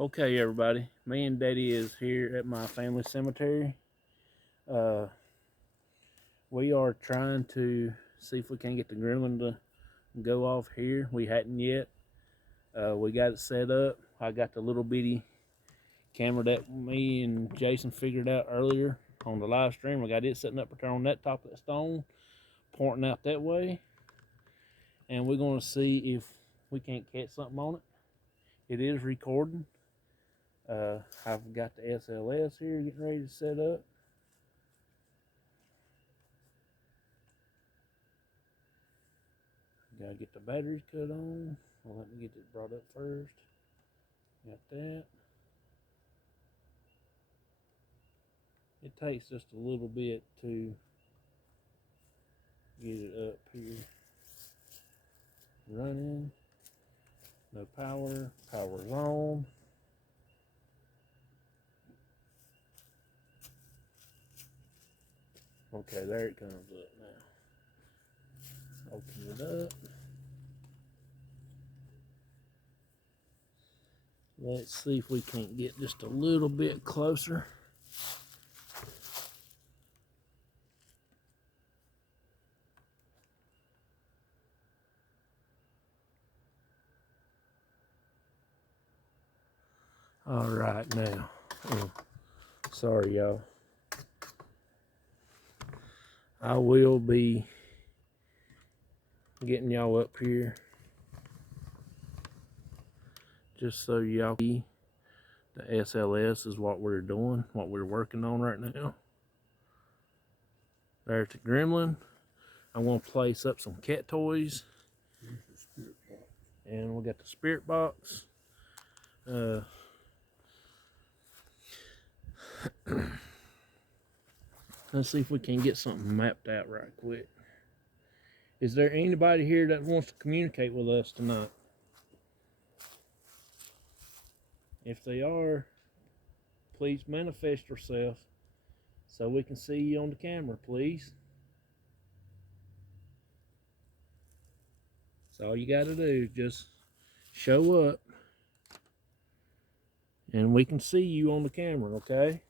Okay, everybody. Me and Daddy is here at my family cemetery. Uh, we are trying to see if we can get the gremlin to go off here. We hadn't yet. We got it set up. I got the little bitty camera that me and Jason figured out earlier on the live stream. I got it setting up right on that top of that stone, pointing out that way. And we're going to see if we can't catch something on it. It is recording. I've got the SLS here getting ready to set up. Gotta get the batteries cut on. Well, let me get it brought up first. Got that. It takes just a little bit to get it up here. Running. No power. Power's on. Okay, there it comes up now. Open it up. Let's see if we can't get just a little bit closer. All right, now. Sorry, y'all. I will be getting y'all up here just so y'all see the SLS is what we're doing, what we're working on right now. There's the gremlin. I'm going to place up some cat toys. And we got the spirit box. Let's see if we can get something mapped out right quick. Is there anybody here that wants to communicate with us tonight? If they are, please manifest yourself so we can see you on the camera, please. That's all you got to do. Just show up and we can see you on the camera, okay?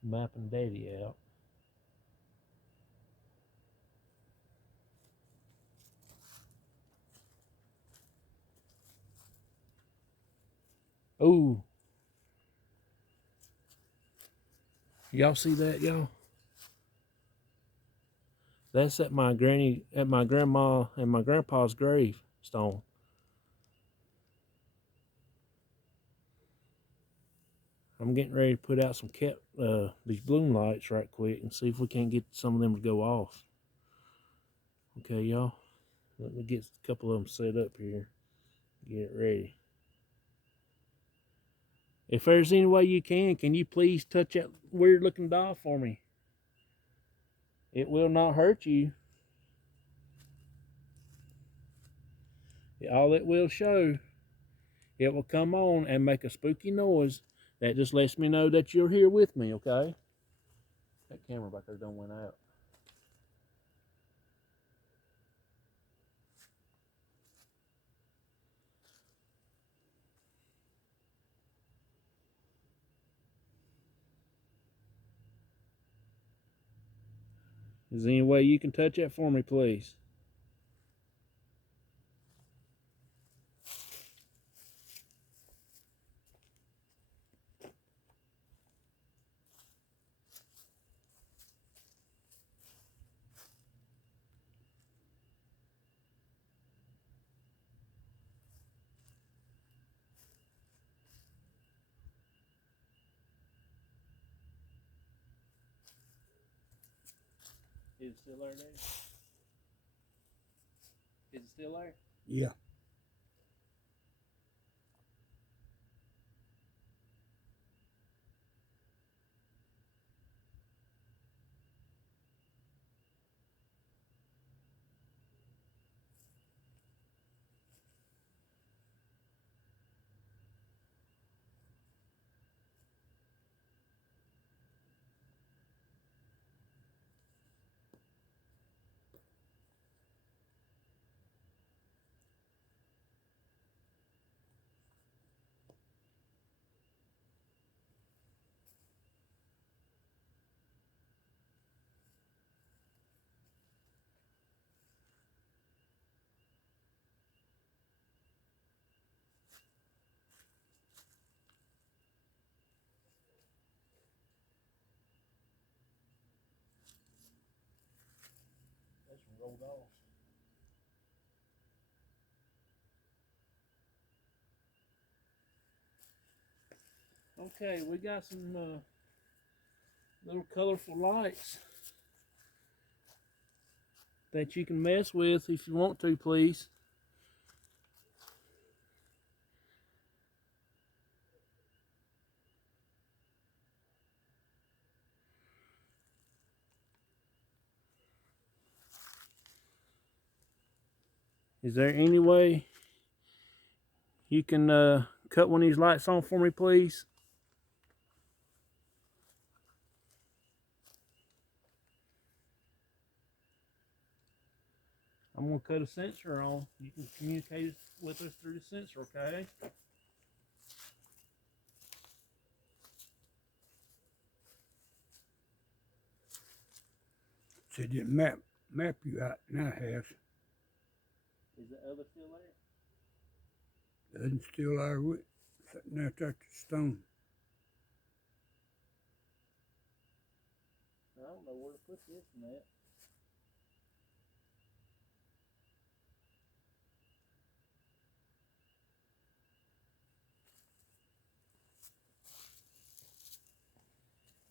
Mapping Daddy out. Oh, y'all see that, y'all? That's at my grandma and my grandpa's gravestone. I'm getting ready to put out some these bloom lights right quick and see if we can't get some of them to go off. Okay, y'all. Let me get a couple of them set up here. Get it ready. If there's any way you can you please touch that weird looking doll for me? It will not hurt you. All it will show, it will come on and make a spooky noise that just lets me know that you're here with me, okay? That camera back there done went out. Is there any way you can touch that for me, please? Is it still there, Daddy? Is it still there? Yeah. rolled off. Okay, we got some little colorful lights that you can mess with if you want to, please. Is there any way you can cut one of these lights on for me, please? I'm going to cut a sensor on. You can communicate with us through the sensor, okay? So it didn't map you out in our house. Is the other still there? The other's still there with sitting there at the stone. I don't know where to put this in that.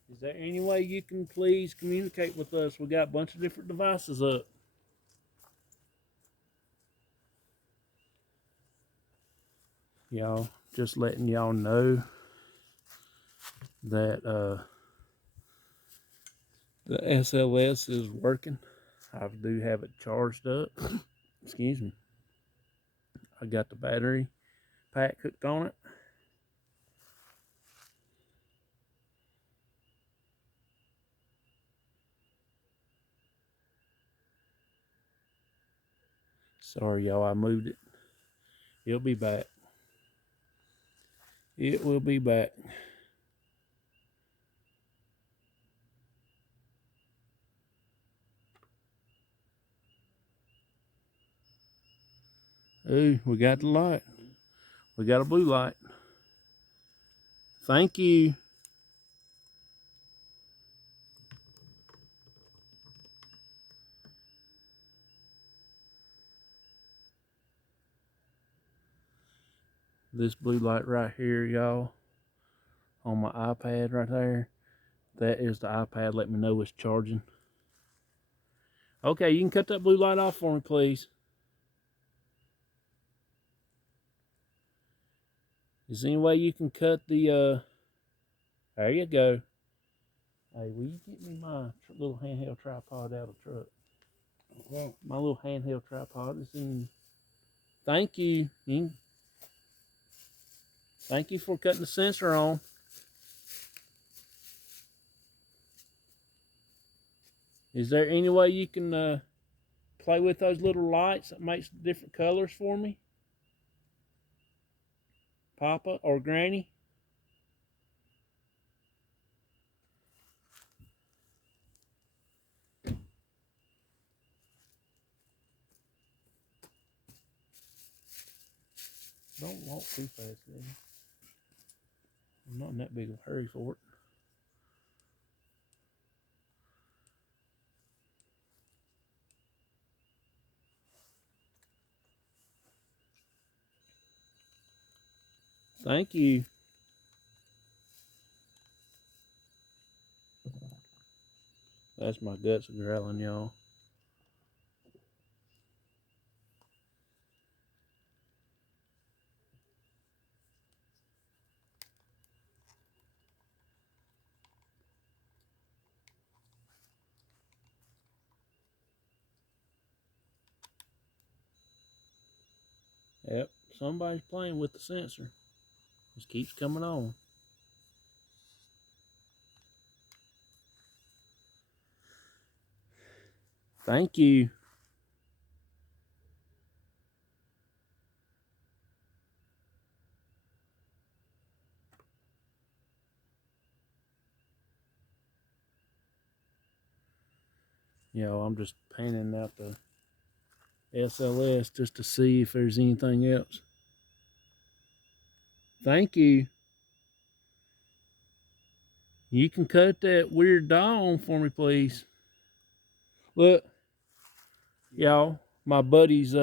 Is there any way you can please communicate with us? We got a bunch of different devices up. Y'all, just letting y'all know that the SLS is working. I do have it charged up. Excuse me. I got the battery pack hooked on it. Sorry, y'all, I moved it. It'll be back. It will be back. Ooh, we got the light. We got a blue light. Thank you. This blue light right here, y'all, on my iPad right there, that is the iPad letting me know it's charging. Okay, you can cut that blue light off for me, please. Is there any way you can cut the, there you go. Hey, will you get me my little handheld tripod out of the truck? Well, My little handheld tripod is in. Thank you. Thank you for cutting the sensor on. Is there any way you can play with those little lights that makes different colors for me? Papa or Granny? Don't walk too fast, baby. I'm not in that big of a hurry for it. Thank you. That's my guts growling, y'all. Yep, somebody's playing with the sensor. Just keeps coming on. Thank you. I'm just panning out the SLS just to see if there's anything else. Thank you. You can cut that weird dot on for me, please. Look, Y'all, my buddy's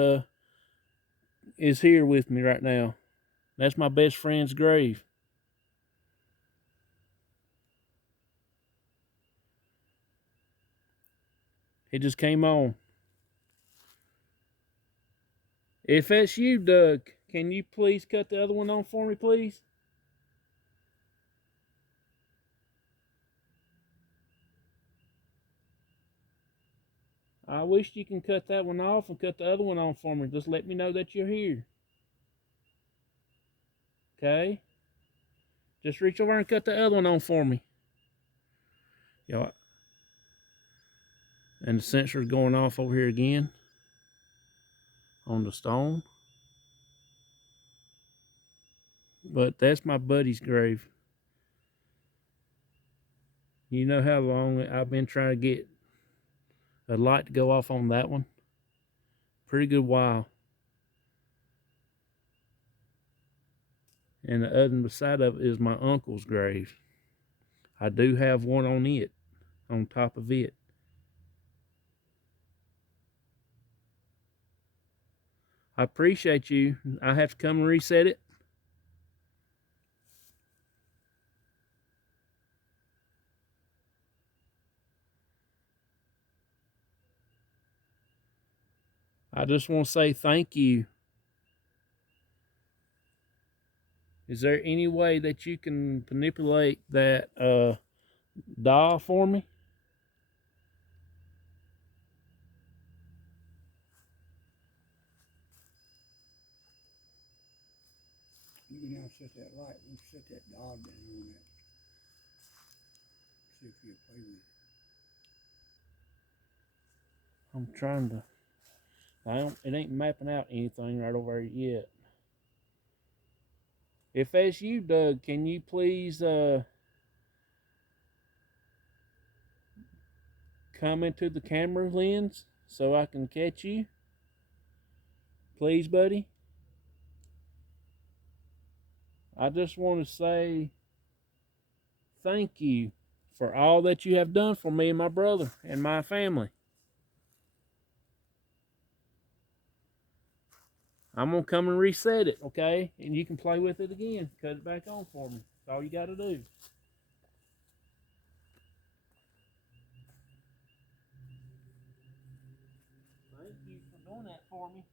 is here with me right now. That's my best friend's grave. It just came on. If that's you, Doug, can you please cut the other one on for me, please? I wish you can cut that one off and cut the other one on for me. Just let me know that you're here. Okay? Just reach over and cut the other one on for me. Y'all. And the sensor's going off over here again on the stone. But that's my buddy's grave. You know how long I've been trying to get a light to go off on that one? Pretty good while. And the other beside of it is my uncle's grave. I do have one on it, on top of it. I appreciate you. I have to come and reset it. I just want to say thank you. Is there any way that you can manipulate that dial for me? You can now set that light. We'll set that dial down on that. See if you'll play with it. I'm trying to. It ain't mapping out anything right over there yet. If that's you, Doug, can you please come into the camera lens so I can catch you? Please, buddy. I just want to say thank you for all that you have done for me and my brother and my family. I'm going to come and reset it, okay? And you can play with it again. Cut it back on for me. That's all you got to do. Thank you for doing that for me.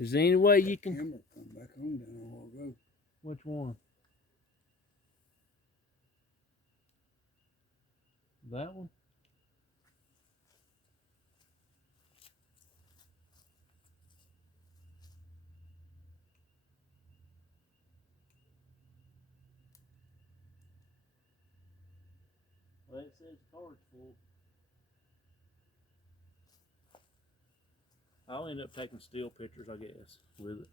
Is there any way you can... Camera come back on down a while ago. Which one? That one? Well, it says card's full. I'll end up taking still pictures, I guess, with it.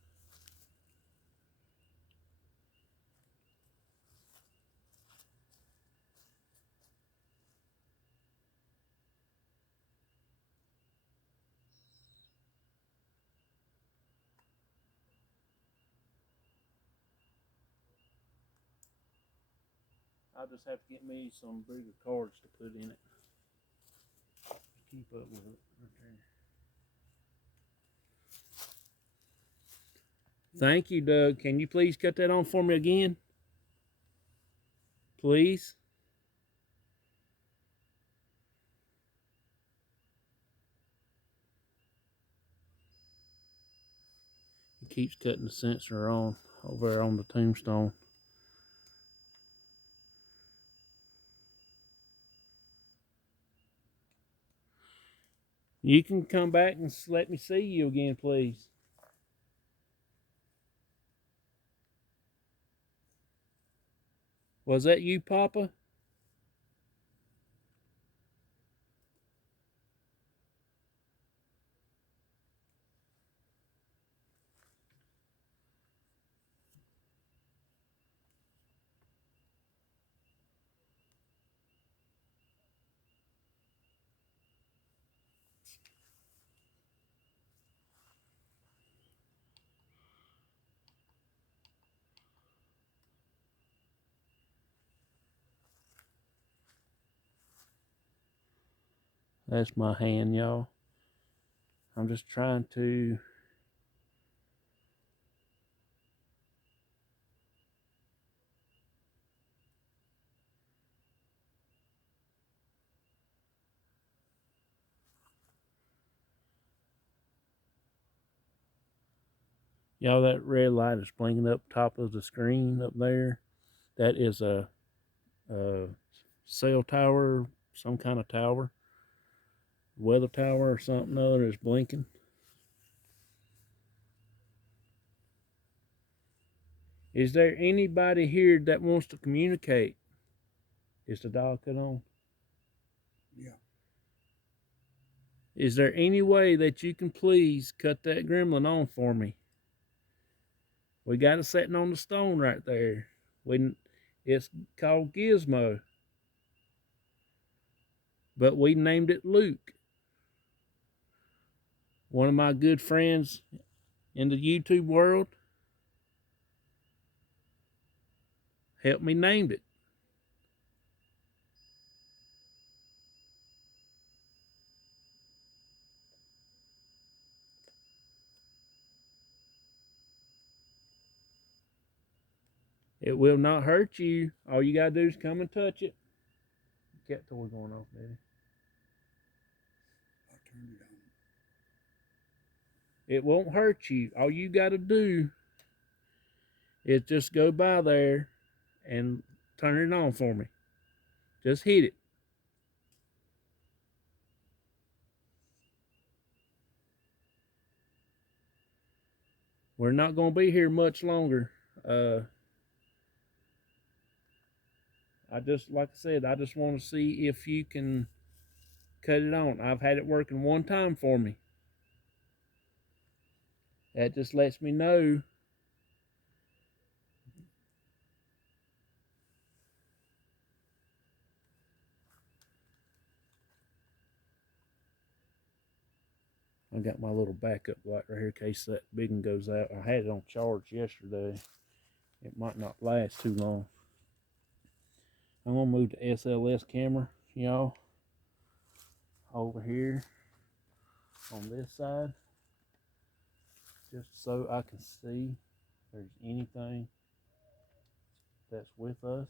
I'll just have to get me some bigger cards to put in it. Keep up with it right there. Thank you, Doug. Can you please cut that on for me again? Please? He keeps cutting the sensor on over there on the tombstone. You can come back and let me see you again, please. Was that you, Papa? That's my hand, y'all. I'm just trying to y'all, that red light is blinking up top of the screen up there. That is a cell tower, some kind of tower, weather tower or something other is blinking. Is there anybody here that wants to communicate? Is the dial cut on? Yeah. Is there any way that you can please cut that gremlin on for me? We got it sitting on the stone right there. It's called Gizmo, but we named it Luke. One of my good friends in the YouTube world helped me name it. It will not hurt you. All you gotta do is come and touch it. Cat toy going off, Daddy. I turned it on. It won't hurt you. All you gotta do is just go by there and turn it on for me. Just hit it. We're not gonna be here much longer. Like I said, I just want to see if you can cut it on. I've had it working one time for me. That just lets me know I got my little backup light right here in case that big one goes out. I had it on charge yesterday. It might not last too long. I'm gonna move the SLS camera, y'all, over here on this side, just so I can see if there's anything that's with us.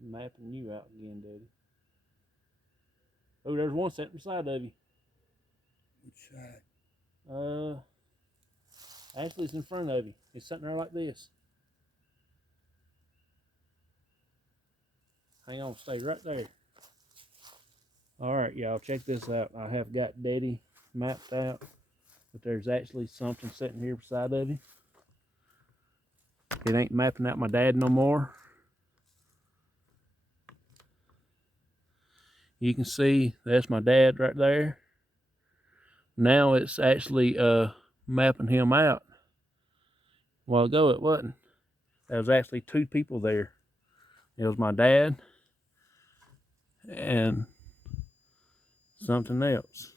Mapping you out again, Daddy. Oh, there's one sitting beside of you. Which side? Actually, it's in front of you. It's sitting there like this. Hang on, stay right there. All right, y'all, check this out. I have got Daddy mapped out, but there's actually something sitting here beside of you. It ain't mapping out my dad no more. You can see that's my dad right there. Now it's actually mapping him out. A while ago it wasn't. There was actually two people there. It was my dad and something else.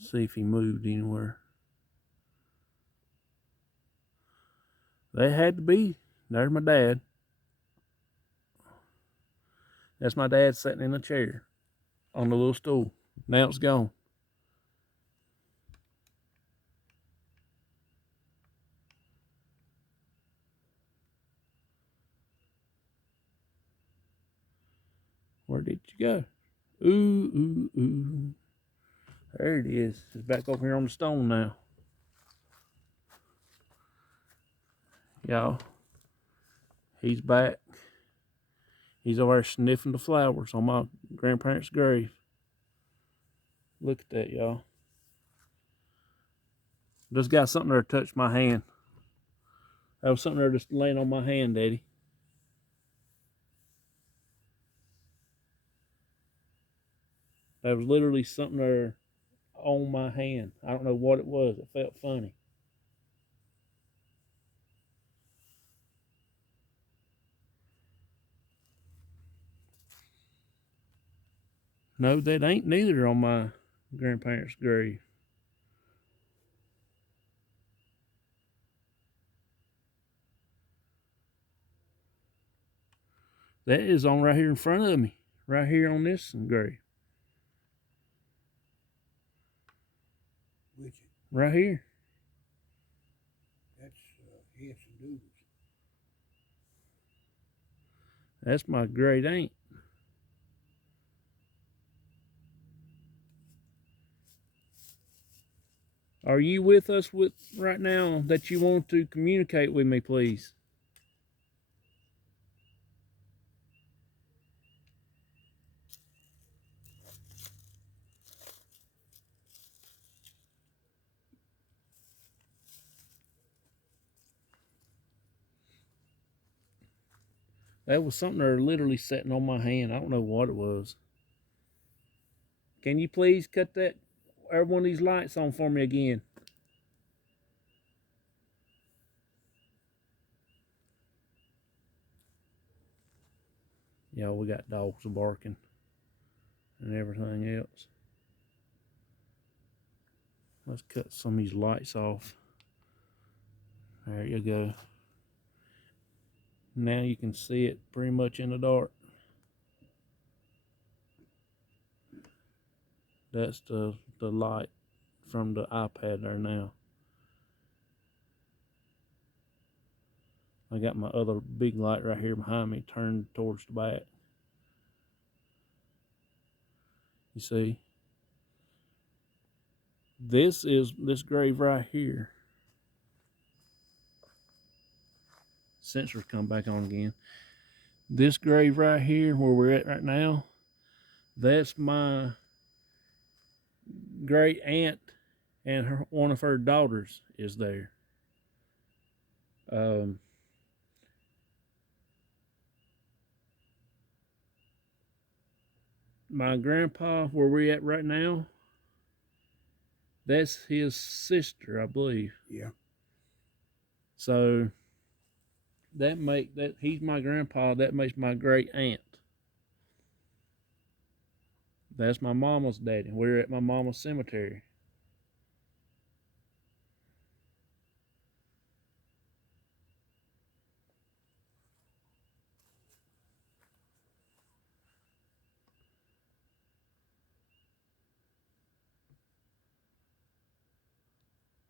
See if he moved anywhere. They had to be. There's my dad. That's my dad sitting in a chair on the little stool. Now it's gone. Where did you go? Ooh, ooh, ooh. There it is. It's back over here on the stone now. Y'all, he's back. He's over there sniffing the flowers on my grandparents' grave. Look at that, y'all. Just got something there touched my hand. That was something there just laying on my hand, Daddy. That was literally something there on my hand. I don't know what it was. It felt funny. No, that ain't neither on my grandparents' grave. That is on right here in front of me. Right here on this grave. Which Right here. that's heads and doodles. That's my great aunt. Are you with us with right now that you want to communicate with me, please? That was something there literally sitting on my hand. I don't know what it was. Can you please cut that every one of these lights on for me again? Yeah, we got dogs barking and everything else. Let's cut some of these lights off. There you go. Now you can see it pretty much in the dark. That's the light from the iPad there now. I got my other big light right here behind me turned towards the back. You see? This is this grave right here. Sensors come back on again. This grave right here where we're at right now, that's my great aunt and one of her daughters is there. My grandpa, where we're at right now, that's his sister, I believe. Yeah. So that he's my grandpa. That makes my great aunt. That's my mama's daddy. We're at my mama's cemetery.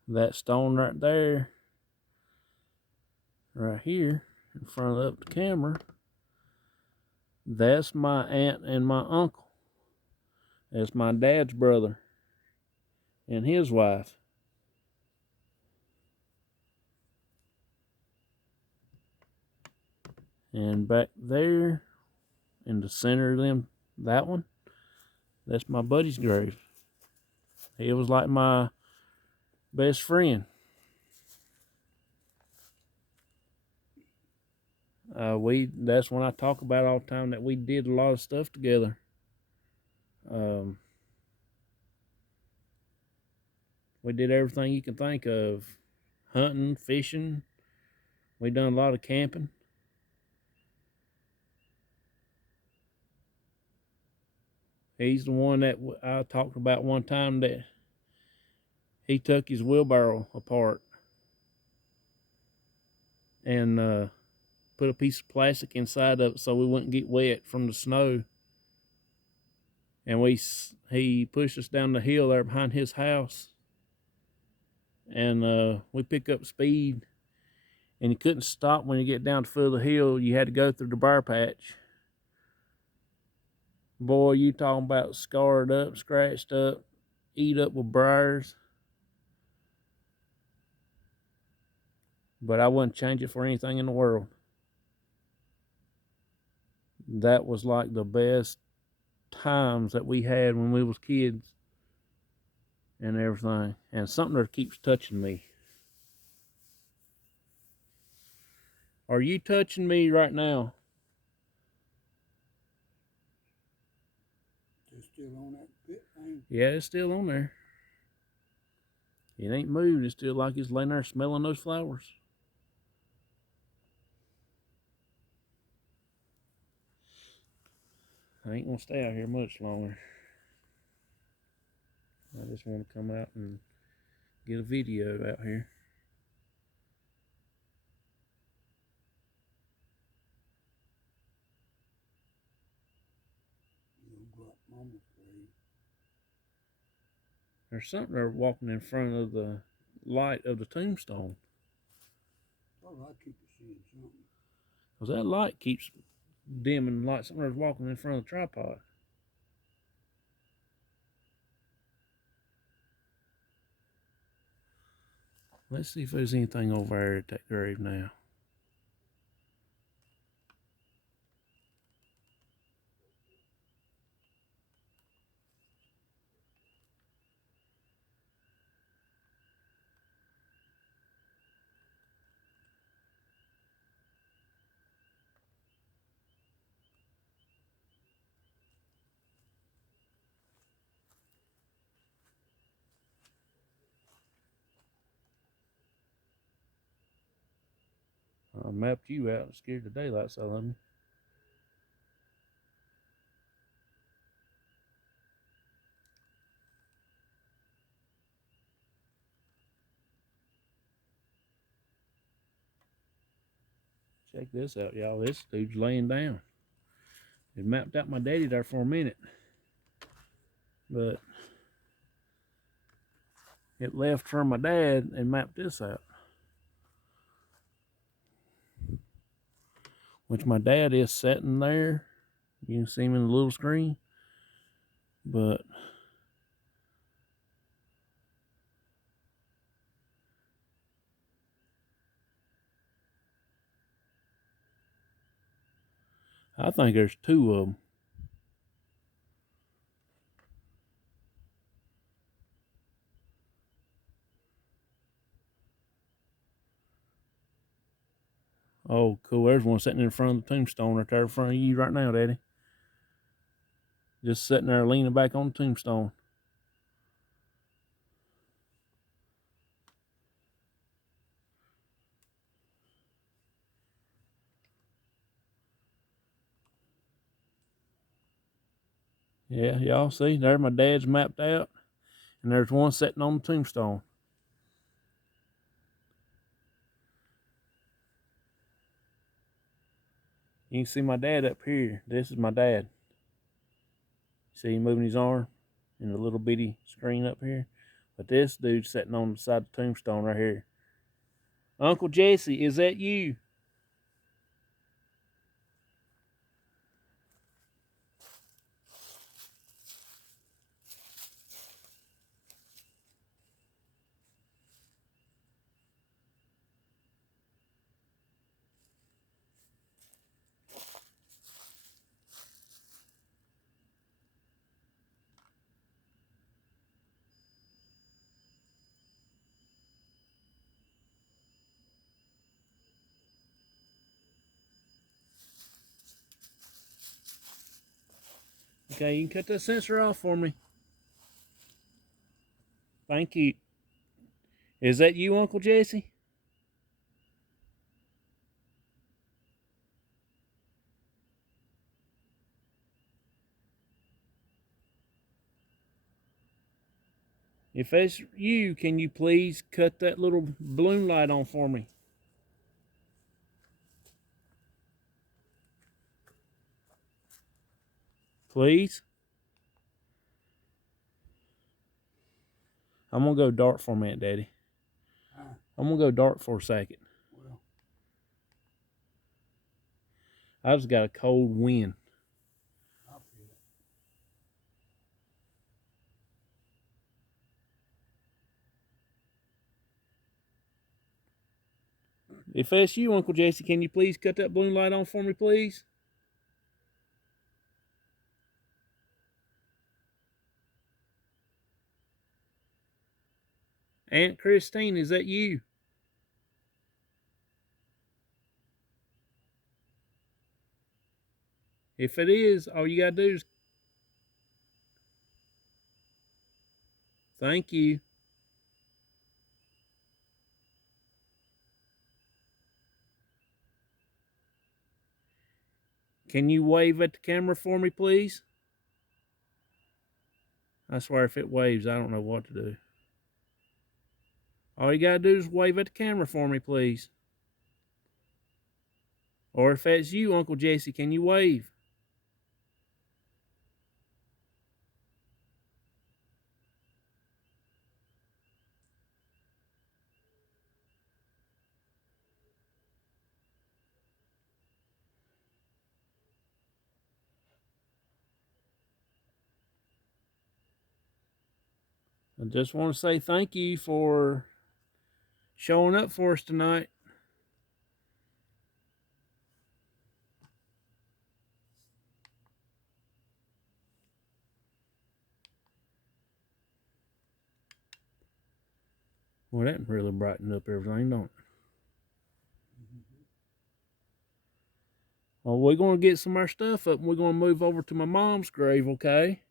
That stone right there, right here, in front of the camera, that's my aunt and my uncle. That's my dad's brother and his wife. And back there, in the center of them, that one, that's my buddy's grave. He was like my best friend. That's when I talk about all the time that we did a lot of stuff together. We did everything you can think of. Hunting, fishing. We done a lot of camping. He's the one that I talked about one time that he took his wheelbarrow apart and put a piece of plastic inside of it so we wouldn't get wet from the snow. And he pushed us down the hill there behind his house. And we picked up speed. And you couldn't stop when you get down the foot of the hill. You had to go through the briar patch. Boy, you talking about scarred up, scratched up, eat up with briars. But I wouldn't change it for anything in the world. That was like the best times that we had when we was kids. and everything. And something that keeps touching me. Are you touching me right now? It's still on that pit thing. Yeah, it's still on there. It ain't moved. It's still like it's laying there smelling those flowers. I ain't gonna stay out here much longer. I just want to come out and get a video out here. You'll go up Mama's grave. There's something there walking in front of the light of the tombstone. Oh, I keep seeing something. Because that light keeps dimming like something there's walking in front of the tripod. Let's see if there's anything over there at that grave now. I mapped you out and scared the daylights out of me. Check this out, y'all. This dude's laying down. It mapped out my daddy there for a minute. But it left from my dad and mapped this out. Which my dad is sitting there. You can see him in the little screen. But I think there's two of them. Oh, cool. There's one sitting in front of the tombstone right there in front of you right now, Daddy. Just sitting there leaning back on the tombstone. Yeah, y'all see? There my dad's mapped out. And there's one sitting on the tombstone. You can see my dad up here. This is my dad. See him moving his arm in the little bitty screen up here? But this dude's sitting on the side of the tombstone right here. Uncle Jesse, is that you? Okay, you can cut that sensor off for me. Thank you. Is that you, Uncle Jesse? If that's you, can you please cut that little balloon light on for me? Please? I'm gonna go dark for a minute, Daddy. I'm gonna go dark for a second. Well, I just got a cold wind. I'll feel it. If that's you, Uncle Jesse, can you please cut that balloon light on for me, please? Aunt Christine, is that you? If it is, all you gotta do is thank you. Can you wave at the camera for me, please? I swear if it waves, I don't know what to do. All you gotta do is wave at the camera for me, please. Or if that's you, Uncle Jesse, can you wave? I just want to say thank you for showing up for us tonight. Well, that really brightened up everything, don't it? Well, we're going to get some of our stuff up and we're going to move over to my mom's grave, okay?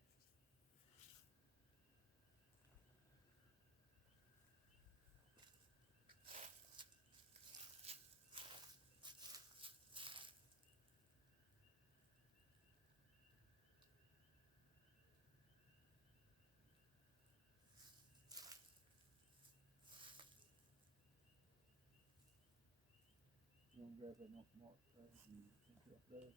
You want to grab that Uncle Mark's grave and pick up there?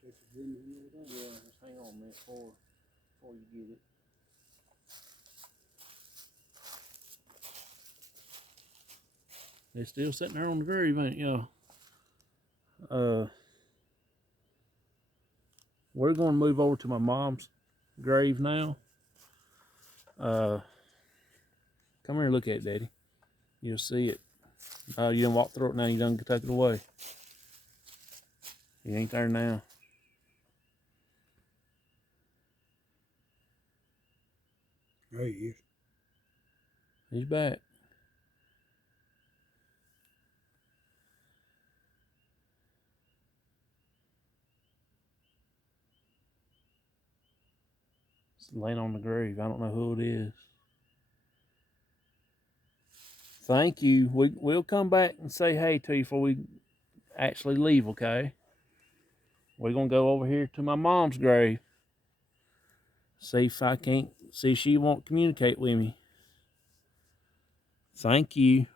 Take the green one over there. Yeah, just hang on a minute before you get it. They're still sitting there on the grave, ain't y'all? We're going to move over to my mom's grave now. Come here and look at it, Daddy. You'll see it. Oh, you done walk through it now. You done took it away. He ain't there now. There he is. He's back. It's laying on the grave. I don't know who it is. Thank you. We'll come back and say hey to you before we actually leave, okay? We're going to go over here to my mom's grave. See if I can't, see if she won't communicate with me. Thank you.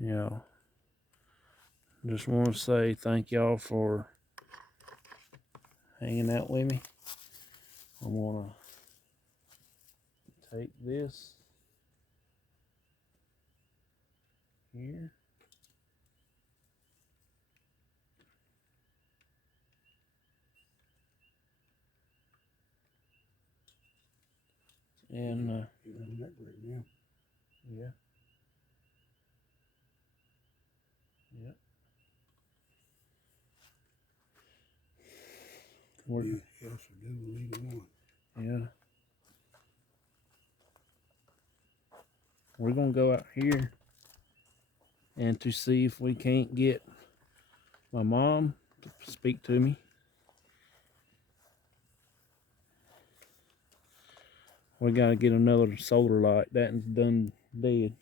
Yeah. Just want to say thank y'all for hanging out with me. I'm going to take this here. And, He's on that grave now. yeah. Yep. Yeah, else will do either one. Yeah. We're going to go out here and to see if we can't get my mom to speak to me. We got to get another solar light. That one's done dead.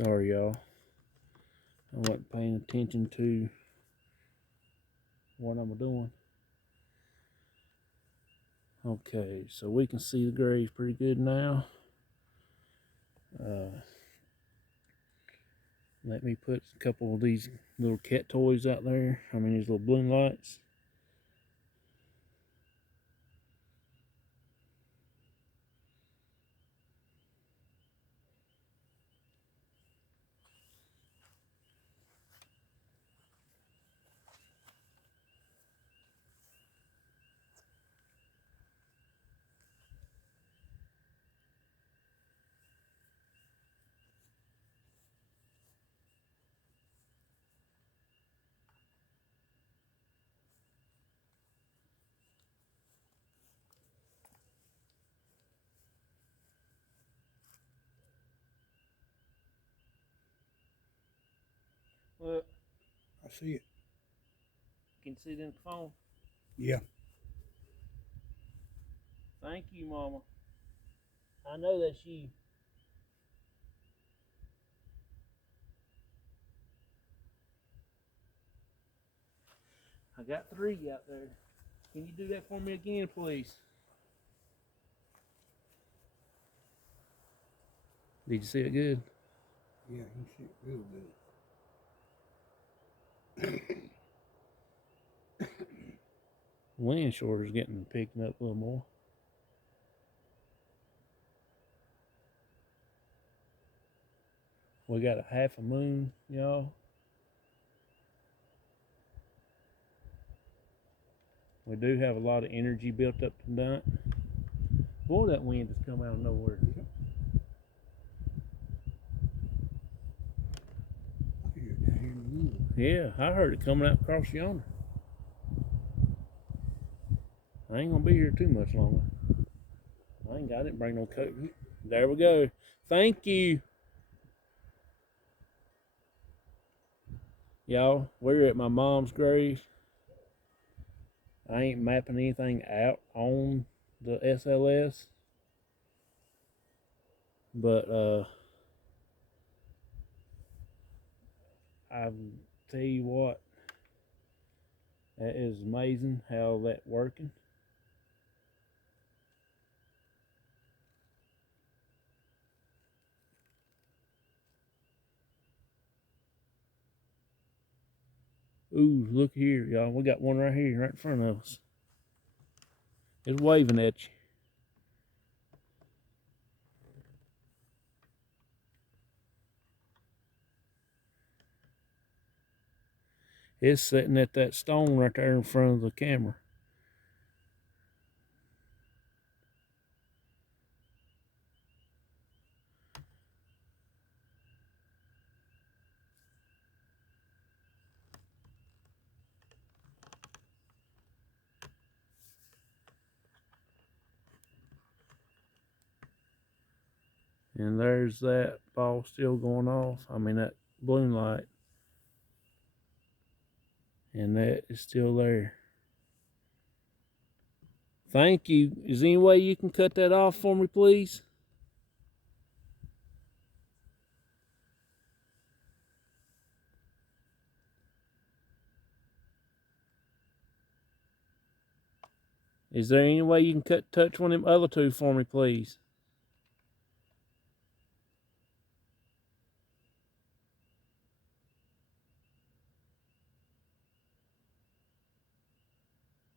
Sorry, y'all. I wasn't paying attention to what I'm doing. Okay, so we can see the graves pretty good now. Let me put a couple of these little cat toys out there. I mean, these little balloon lights. Look, I see it. can you see it in the phone? Yeah. Thank you, Mama. I know that's you. I got 3 out there. Can you do that for me again, please? Did you see it good? Yeah, you see it real good. Wind shore is getting picking up a little more. We got a half a moon, y'all. We do have a lot of energy built up tonight. Boy, that wind just come out of nowhere. Yep. I hear it down here in the woods. Yeah, I heard it coming out across yonder. I ain't gonna be here too much longer. I didn't bring no coat. There we go. Thank you. Y'all, we're at my mom's grave. I ain't mapping anything out on the SLS. But I tell you what, that is amazing how that working. Ooh, look here, y'all. We got one right here, right in front of us. It's waving at you. It's sitting at that stone right there in front of the camera. And there's that ball still going off. I mean, that balloon light. And that is still there. Thank you. Is there any way you can cut that off for me, please? Is there any way you can touch one of them other 2 for me, please?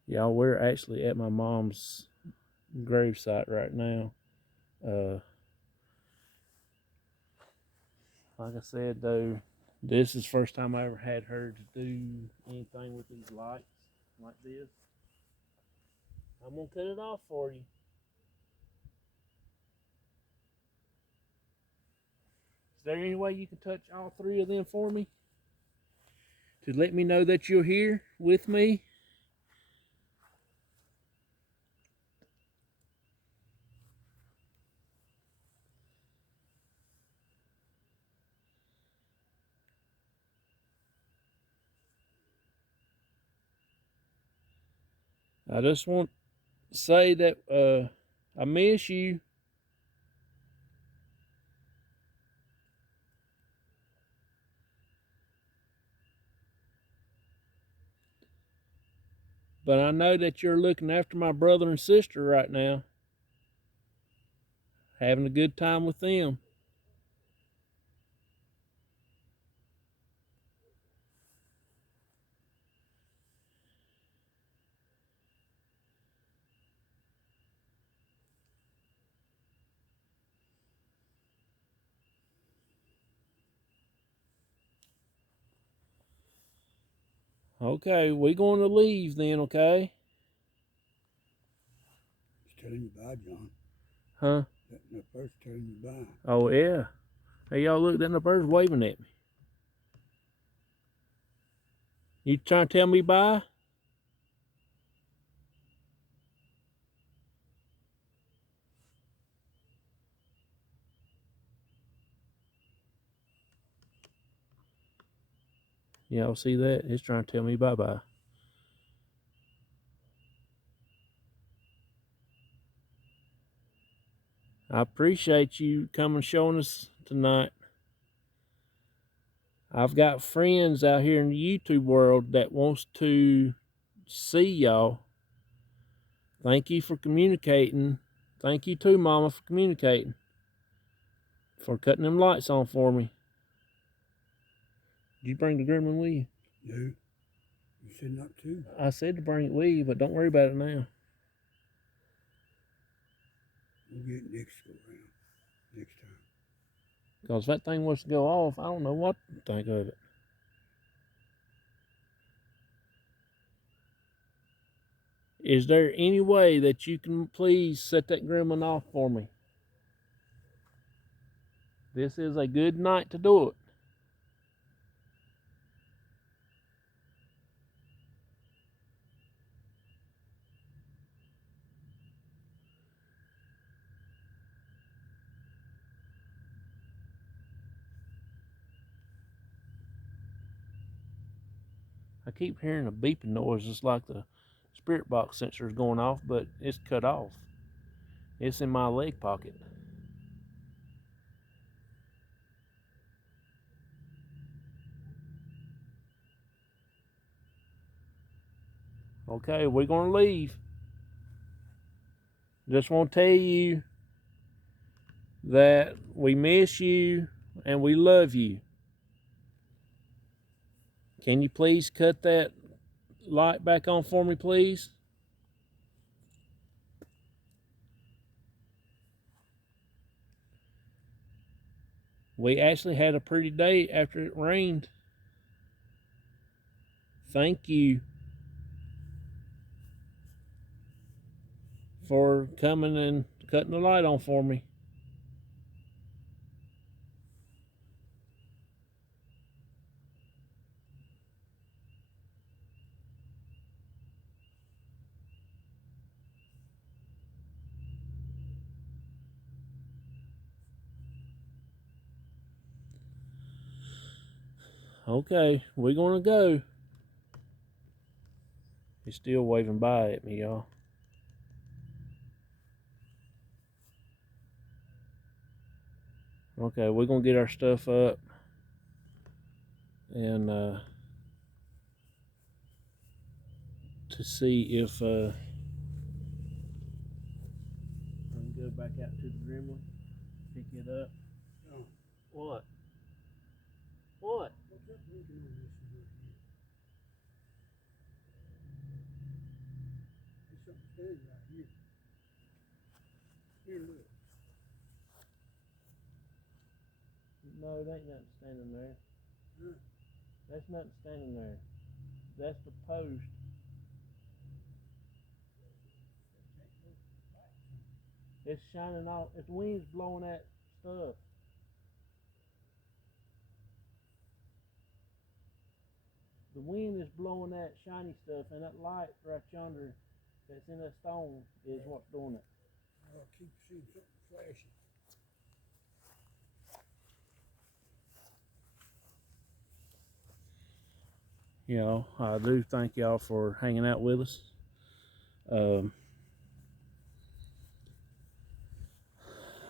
Y'all, we're actually at my mom's gravesite right now. Like I said, though, this is the first time I ever had her to do anything with these lights like this. I'm gonna cut it off for you. Is there any way you can touch all 3 of them for me? To let me know that you're here with me? I just want to say that I miss you. But I know that you're looking after my brother and sister right now, having a good time with them. Okay, we're going to leave then, okay? He's telling you bye, John. Huh? That bird's telling you bye. Oh, yeah. Hey, y'all, look, that bird's waving at me. You trying to tell me bye? Y'all see that? It's trying to tell me bye-bye. I appreciate you coming showing us tonight. I've got friends out here in the YouTube world that wants to see y'all. Thank you for communicating. Thank you too, Mama, for communicating. For cutting them lights on for me. Did you bring the gremlin with you? No. You said not to. I said to bring it with you, but don't worry about it now. We'll get it next go round. Next time. Because if that thing was to go off, I don't know what to think of it. Is there any way that you can please set that gremlin off for me? This is a good night to do it. I keep hearing a beeping noise. It's like the spirit box sensor is going off, but it's cut off. It's in my leg pocket. Okay, we're going to leave. Just want to tell you that we miss you and we love you. Can you please cut that light back on for me, please? We actually had a pretty day after it rained. Thank you for coming and cutting the light on for me. Okay, we're gonna go. He's still waving by at me, y'all. Okay, we're gonna get our stuff up and to see if I can go back out to the gremlin, pick it up. Oh. What? What? What's that blinking on this one here? There's something standing right here. Here, look. No, it ain't nothing standing there. Huh? That's nothing standing there. That's the post. It's shining off. It's the wind's blowing that stuff. The wind is blowing that shiny stuff, and that light right yonder that's in that stone is what's doing it. I keep seeing something flashing. You know, I do thank y'all for hanging out with us. I'm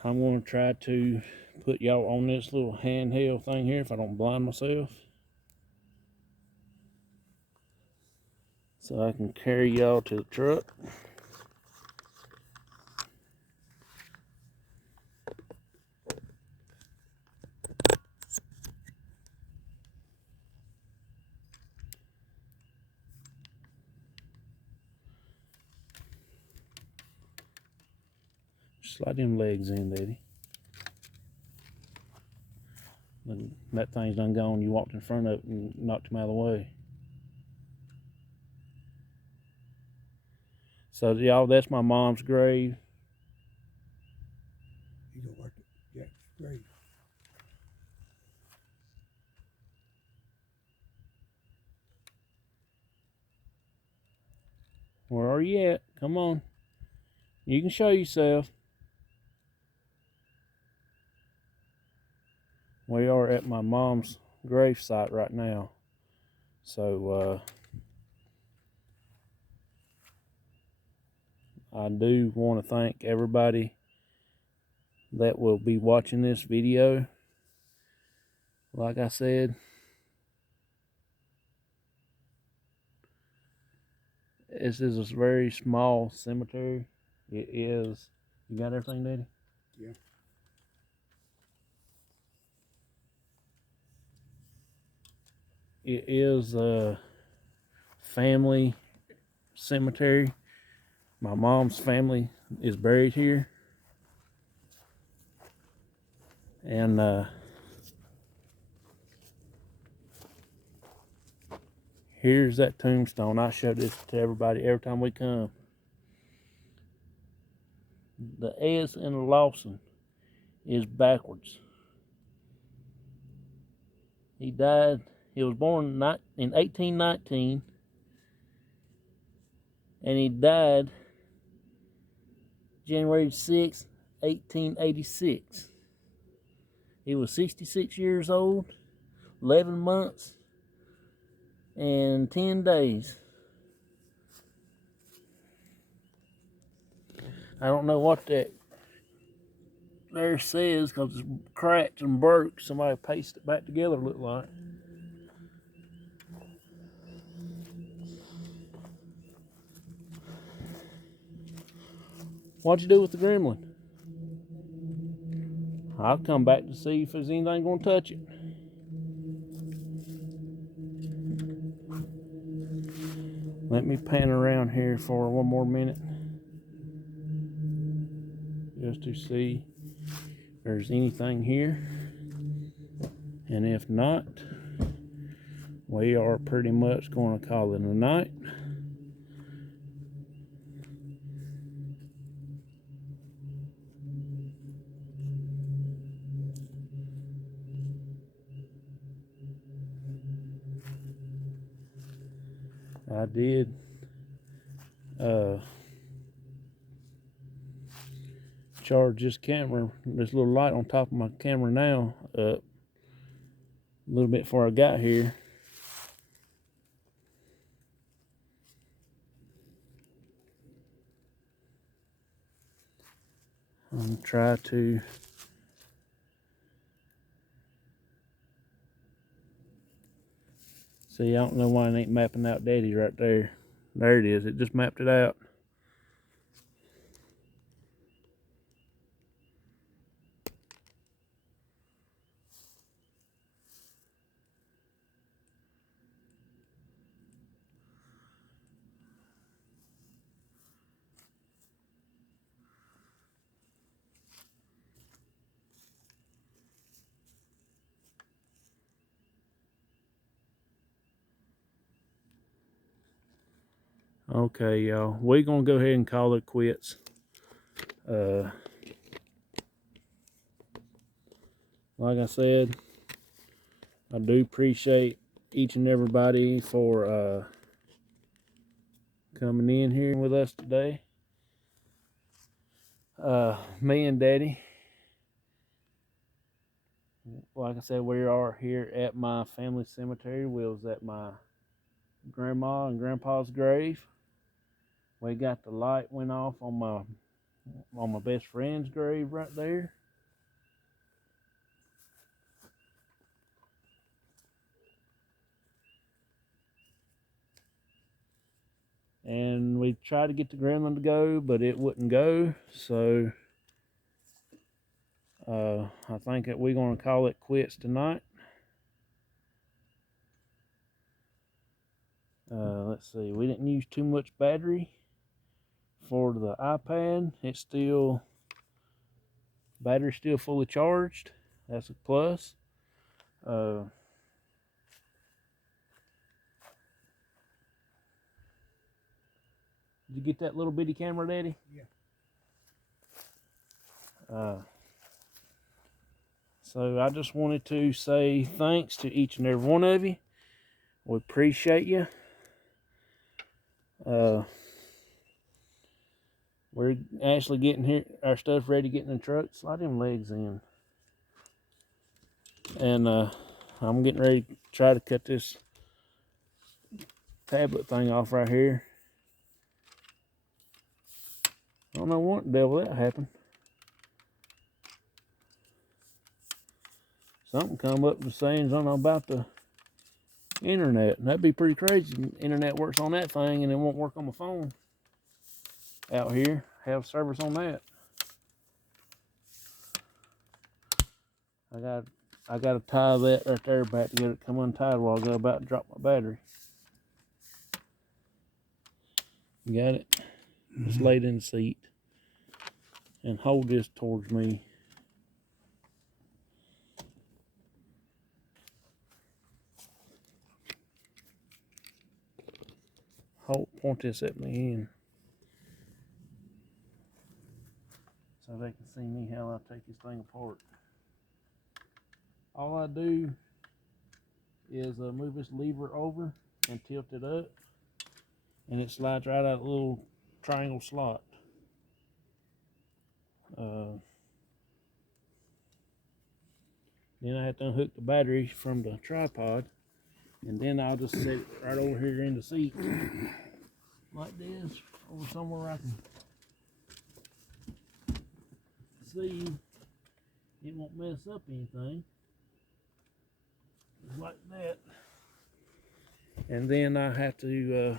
going to try to put y'all on this little handheld thing here if I don't blind myself. so I can carry y'all to the truck. Slide them legs in, Daddy. When that thing's done gone, you walked in front of it and knocked him out of the way. So y'all, that's my mom's grave. You go back to Jack's grave. Where are you at? Come on. You can show yourself. We are at my mom's grave site right now. So I do want to thank everybody that will be watching this video. Like I said, this is a very small cemetery. It is. You got everything, Daddy? Yeah. It is a family cemetery. My mom's family is buried here. And here's that tombstone. I show this to everybody every time we come. The S in the Lawson is backwards. He died, he was born in 1819, and he died January 6, 1886. He was 66 years old, 11 months, and 10 days. I don't know what that there says because it's cracked and broke. Somebody pasted it back together, look like. What'd you do with the gremlin? I'll come back to see if there's anything going to touch it. Let me pan around here for one more minute just to see if there's anything here. And if not, we are pretty much going to call it a night. I did charge this camera, this little light on top of my camera now, up a little bit before I got here. I'm going to try to see. I don't know why it ain't mapping out Daddy right there. There it is. It just mapped it out. Okay, y'all. We're going to go ahead and call it quits. Like I said, I do appreciate each and everybody for coming in here with us today. Me and Daddy, like I said, we are here at my family cemetery. We was at my grandma and grandpa's grave. We got the light went off on my best friend's grave right there. and we tried to get the gremlin to go, but it wouldn't go. So I think that we're going to call it quits tonight. Let's see, we didn't use too much battery for the iPad. Battery's still fully charged. That's a plus. Did you get that little bitty camera, Daddy? Yeah. So I just wanted to say thanks to each and every one of you. We appreciate you. We're actually getting our stuff ready to get in the truck. Slide them legs in. And I'm getting ready to try to cut this tablet thing off right here. I don't know what the devil that happened. Something come up saying something about the internet. And that'd be pretty crazy. The internet works on that thing and it won't work on my phone out here. Have service on that. I got to tie that right there back to get it come untied while I go about to drop my battery. You got it? Just lay it in the seat and hold this towards me. Point this at me in so they can see me how I take this thing apart. All I do is move this lever over and tilt it up, and it slides right out of the little triangle slot. Then I have to unhook the battery from the tripod, and then I'll just set it right over here in the seat like this, over somewhere I can see it won't mess up anything. Just like that. And then I have to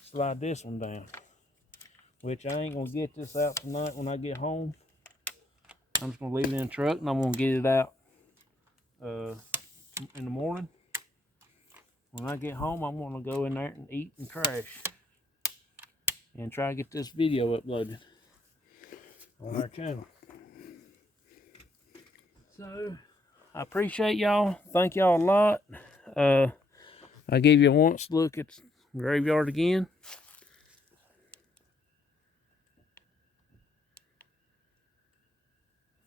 slide this one down, which I ain't gonna get this out tonight when I get home. I'm just gonna leave it in the truck and I'm gonna get it out in the morning. When I get home, I'm gonna go in there and eat and crash and try to get this video uploaded on our channel. So I appreciate y'all. Thank y'all a lot. I gave you a once look at the graveyard again.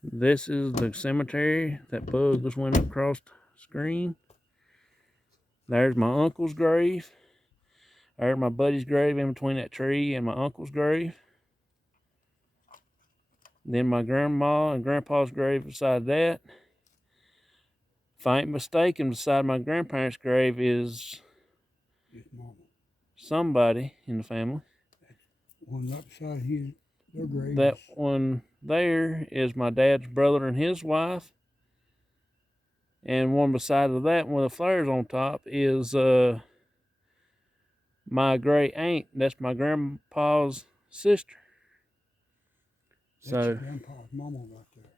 This is the cemetery that bug just went across the screen. There's my uncle's grave. There's my buddy's grave in between that tree and my uncle's grave. Then my grandma and grandpa's grave beside that. If I ain't mistaken, beside my grandparents' grave is somebody in the family. One right beside their grave. That one there is my dad's brother and his wife. And one beside of that, one with the flowers on top, is my great aunt. That's my grandpa's sister. That's your grandpa's mama right there.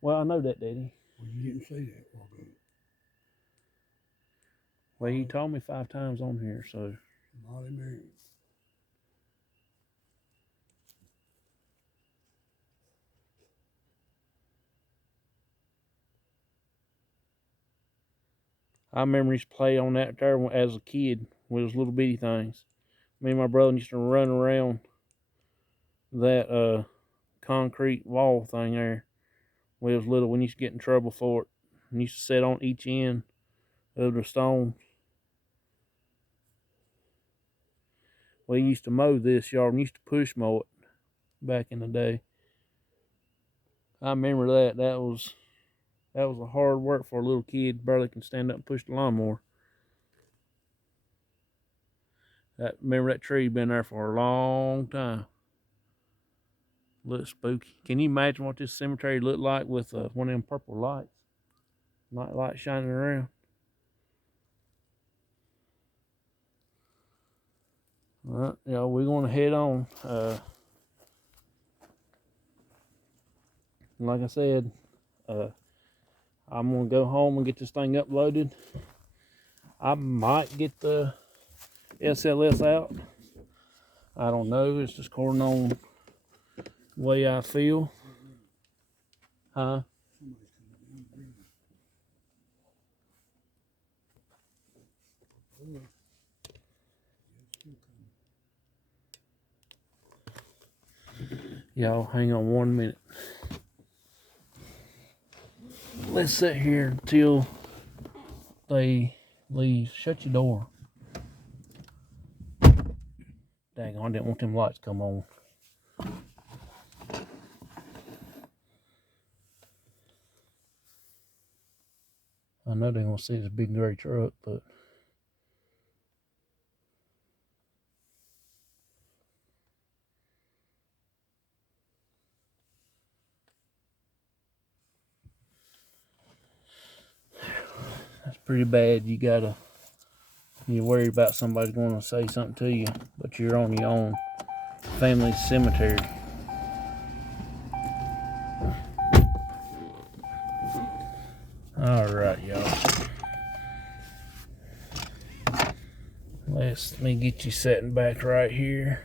Well, I know that, Daddy. Well, you didn't say that while ago. Well, he told me 5 times on here, so. Molly Mary. I remember used to play on that there as a kid with those little bitty things. Me and my brother used to run around that concrete wall thing there when we was little. We used to get in trouble for it. We used to sit on each end of the stone. We used to mow this yard and used to push mow it back in the day. I remember that. That was a hard work for a little kid. Barely can stand up and push the lawnmower. Remember that tree been there for a long time. Looks spooky. Can you imagine what this cemetery looked like with one of them purple lights? Night light shining around. Alright, y'all, we're gonna head on. Like I said, I'm gonna go home and get this thing uploaded. I might get the SLS out. I don't know. It's just according on the way I feel. Huh? Y'all, hang on 1 minute. Let's sit here until they leave. Shut your door. Dang, I didn't want them lights to come on. I know they're gonna see this big gray truck, but that's pretty bad. You're worried about somebody going to say something to you, but you're on your own family cemetery. All right, y'all. Let me get you sitting back right here.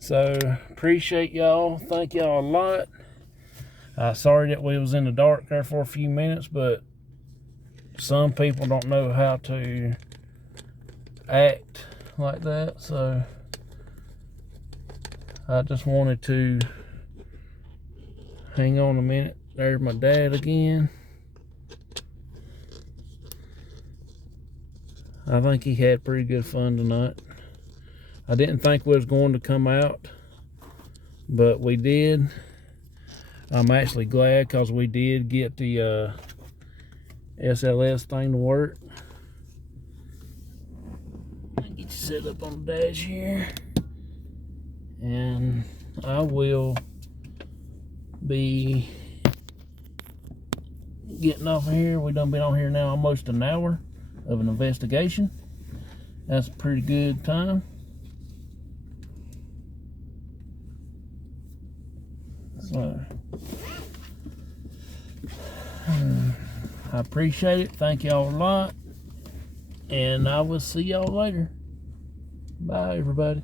So, appreciate y'all. Thank y'all a lot. Sorry that we was in the dark there for a few minutes, but some people don't know how to act like that, so I just wanted to hang on a minute. There's my dad again. I think he had pretty good fun tonight. I didn't think we was going to come out, but we did. I'm actually glad because we did get the SLS thing to work. Get you set up on the dash here. And I will be getting off of here. We done been on here now almost an hour of an investigation. That's a pretty good time. So, I appreciate it. Thank y'all a lot. And I will see y'all later. Bye, everybody.